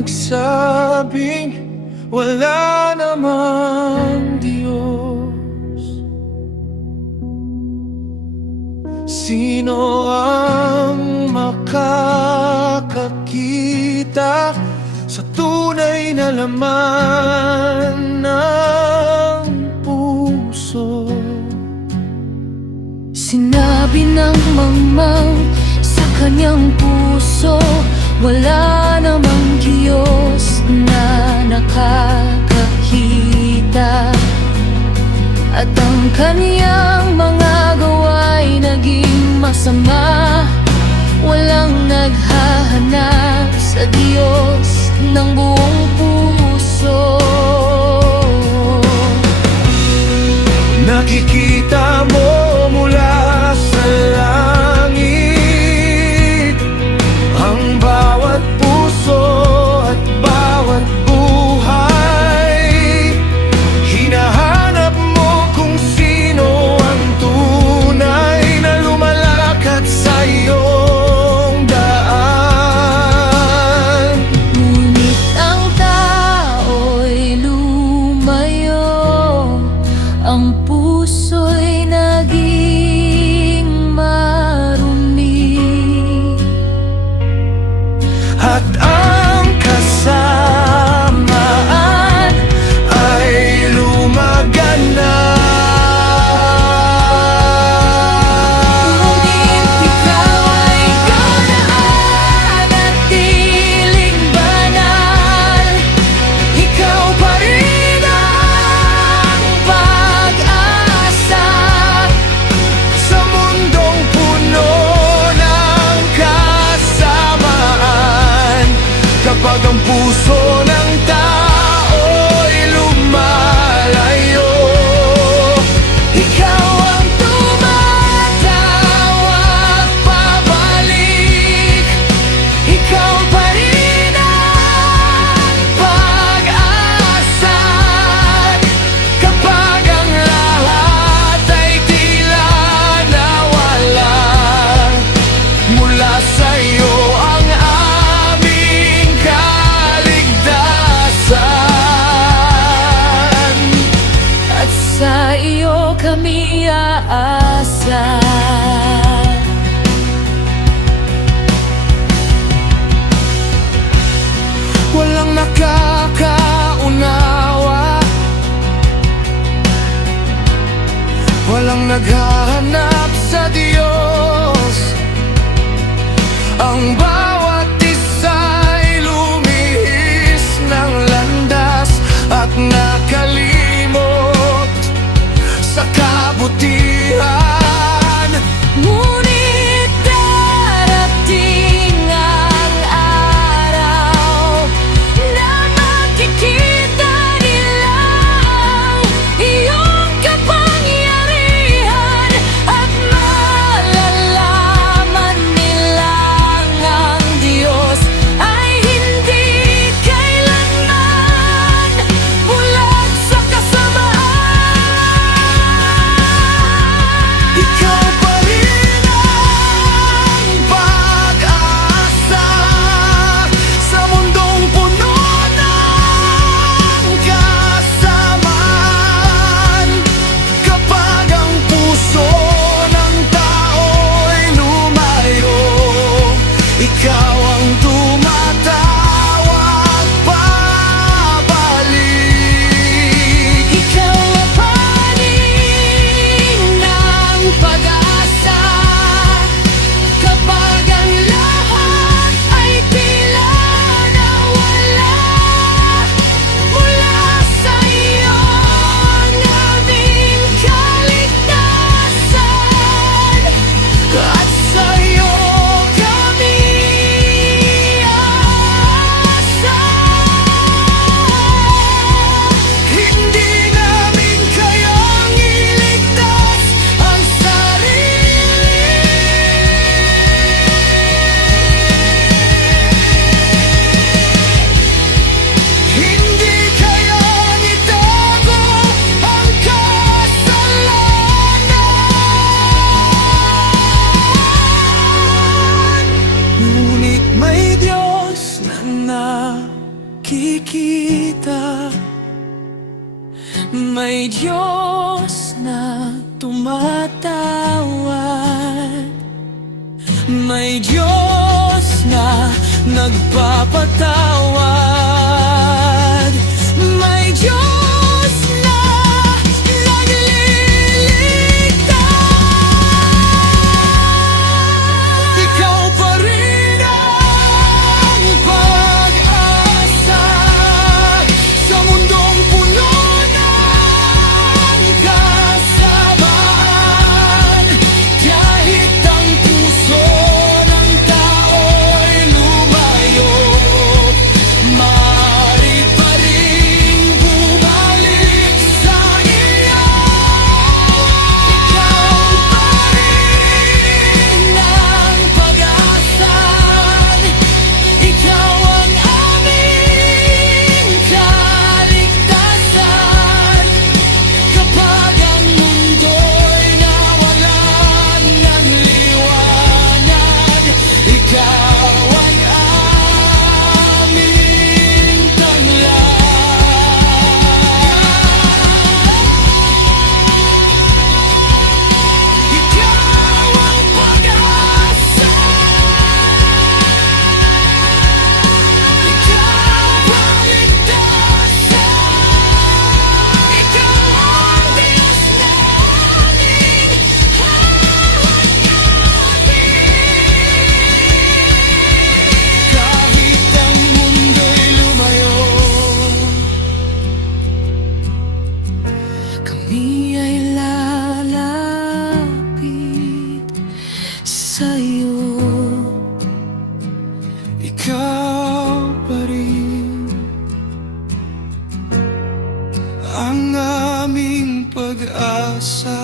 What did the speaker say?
nagsabing wala namang Diyos. Sino ang makakakita sa tunay na laman ng puso? Sinabi ng mangmang sa kanyang puso, wala namang Diyos na nakakakita. At ang kanyang mga gawa'y naging masama. Walang naghahanap sa Diyos ng buong puso. Nakikita mo mula sa langit ang bawat puso at bawat buhay. Hinahanap mo kung sino ang tunay na lumalakad sa iyong daan. Ngunit ang tao'y lumayo, ang puso'y naging marumi, at ang kasamaan ay lumaganap. ngunit ikaw ay nanatiling banal. Ikaw pa rin ang pag-asa Sa mundong puno ng kasamaan, kapag ang puso ng tao'y lumalayo, Ikaw ang tumatawag pabalik. Ikaw pa rin ang pag-asa. kapag ang lahat ay tila nawala, mula sa iyo ang aming kaligtasan, At sa iyo kami aasa. walang nakakaunawa, walang naghahanap sa Diyos. Ang bawat isa'y lumihis ng landas at nakalimot sa kabutihan. Ngunit darating ang araw na makikita nila ang iyong kapangyarihan, at malalaman nilang ang Diyos ay hindi kailanman bulag sa kasamaan. Ikaw pa rin ang pag-asa sa mundong puno ng kasamaan, kapag ang puso ng tao'y lumayo. Ikaw ang tumatawag pabalik. Ikaw ang panig ng pag-asa, kapag ang lahat ay tila nawala. Mula sa iyo ang aming kaligtasan, at sa iyo kami nakikita. May Diyos na tumatawad. May Diyos na nagpapatawad. May Diyos na nagliligtas. Ikaw pa rin ang pag-asa sa mundong puno ng kasamaan. Kahit ang puso ng tao'y lumayo, maaari pa rin bumalik sa iyo. Ikaw pa rin ang pag-asa. Ikaw ang aming kaligtasan. Kapag ang mundo'y nawalan ng liwanag, ikaw ang aming tanglaw. Ikaw ang pag-asa. Ikaw ang ligtasan. Ikaw ang Diyos naming hahanapin. Kahit ang mundo'y lumayo, kami ay lalapit sa'yo. Ikaw pa rin ang aming pag-asa.